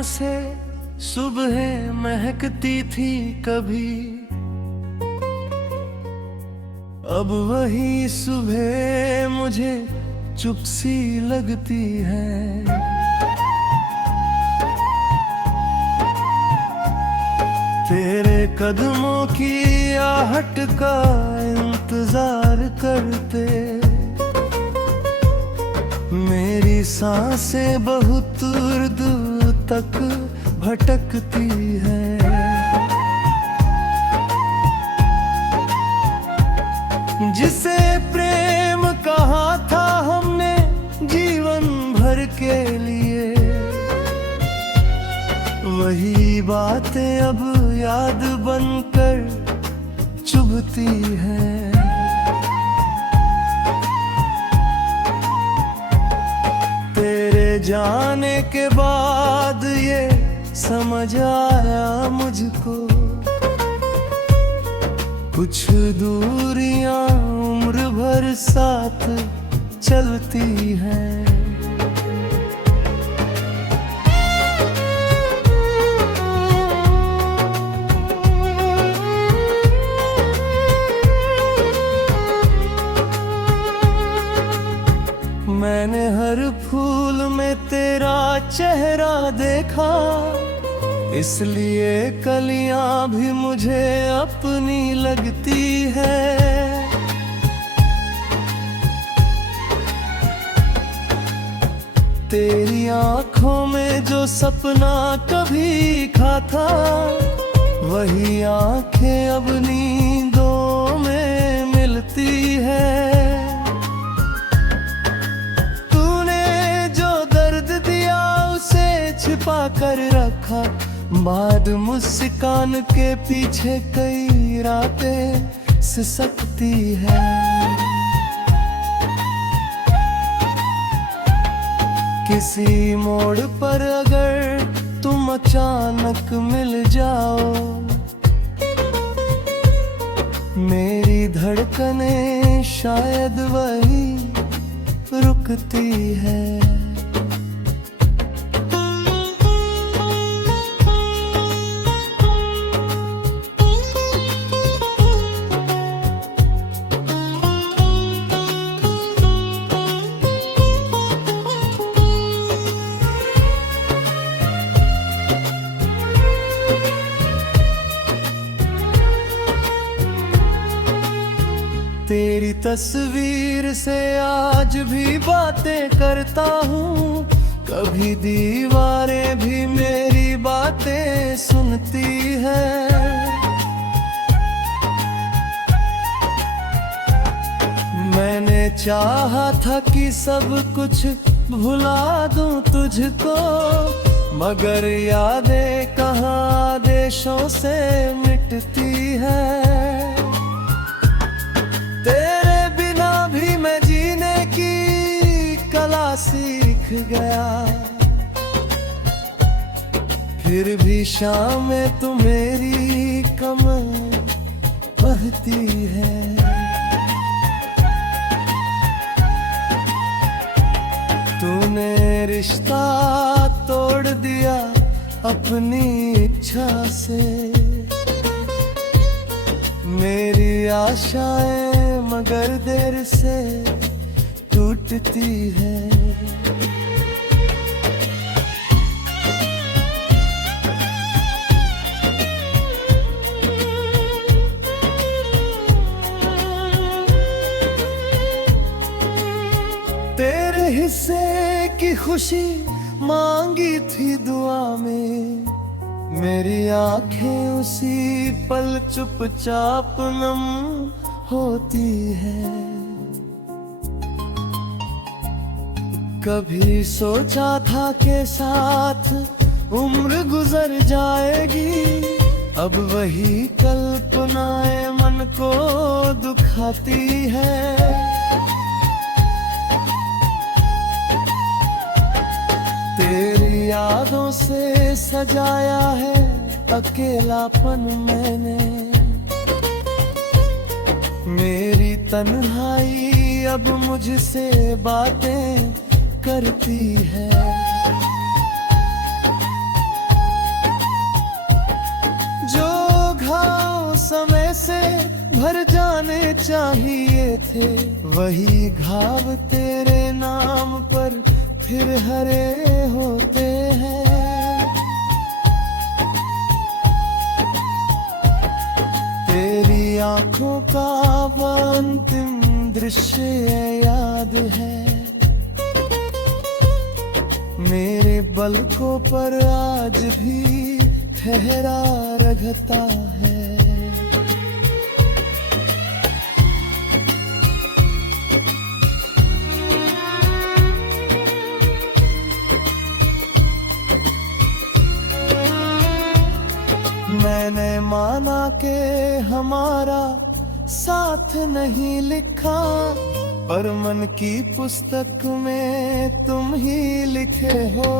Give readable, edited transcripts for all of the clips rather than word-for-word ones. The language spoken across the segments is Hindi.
नाम से सुबह महकती थी कभी, अब वही सुबह मुझे चुप सी लगती है। तेरे कदमों की आहट का इंतजार करते मेरी सांसें बहुत दूर तक भटकती है। जिसे प्रेम कहा था हमने जीवन भर के लिए, वही बातें अब याद बनकर चुभती हैं। तेरे जाने के बाद ये समझ आया मुझको, कुछ दूरियां उम्र भर साथ चलती हैं। मैंने हर फूल में तेरा चेहरा देखा, इसलिए कलियां भी मुझे अपनी लगती है। तेरी आंखों में जो सपना कभी खा था, वही आंखें अब नींदों में मिलती है। छिपा कर रखा, बाद मुस्कान के पीछे कई रातें सिसकती है। किसी मोड़ पर अगर तुम अचानक मिल जाओ, मेरी धड़कनें शायद वही रुकती है। तेरी तस्वीर से आज भी बातें करता हूँ, कभी दीवारें भी मेरी बातें सुनती हैं। मैंने चाहा था कि सब कुछ भुला दूँ तुझको, मगर यादें कहाँ आदेशों से मिटती है। तेरे बिना भी मैं जीने की कला सीख गया, फिर भी शाम में तू मेरी कमर बहती है। तूने रिश्ता तोड़ दिया अपनी इच्छा से, मेरी आशाएं मगर देर से टूटती है। तेरे हिस्से की खुशी मांगी थी दुआ में, मेरी आंखें उसी पल चुपचाप नम होती है। कभी सोचा था के साथ उम्र गुजर जाएगी, अब वही कल्पनाएं मन को दुखाती है। तेरी यादों से सजाया है अकेलापन मैंने, मेरी तन्हाई अब मुझसे बातें करती है। समय से भर जाने चाहिए थे, वही घाव तेरे नाम पर फिर हरे होते हैं। तेरी आंखों का वो अंतिम दृश्य याद है, मेरे पलकों पर आज भी ठहरा रखता है। मैंने माना कि हमारा साथ नहीं लिखा, पर मन की पुस्तक में तुम ही लिखे हो।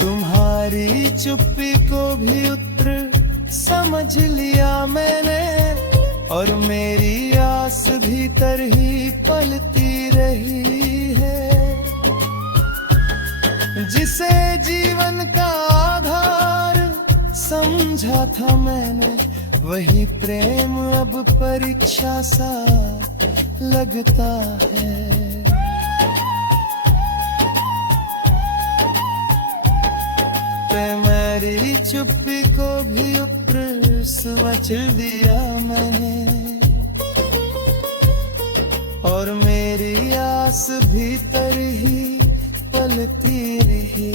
तुम्हारी चुप्पी को भी उत्तर समझ लिया मैंने, और मेरी आस भीतर ही पलती रही है। जिसे जीवन का आधार समझा था मैंने, वही प्रेम अब परीक्षा सा लगता है। ते मेरी चुप्पी को भी उत्तर समझ दिया मैंने, और मेरी आस भीतर ही पलती रही।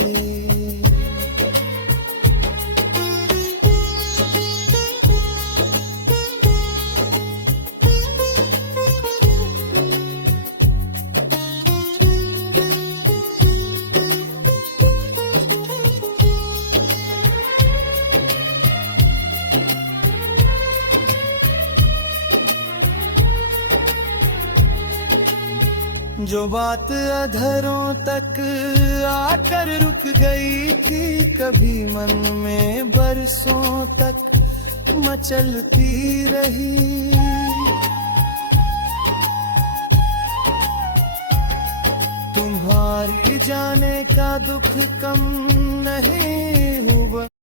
जो बात अधरों तक आकर रुक गई थी, कभी मन में बरसों तक मचलती रही। तुम्हारी जाने का दुख कम नहीं हुआ।